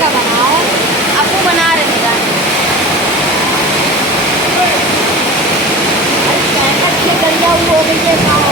का बनाओ, आपको बना रहे थे दरिया हो गई है।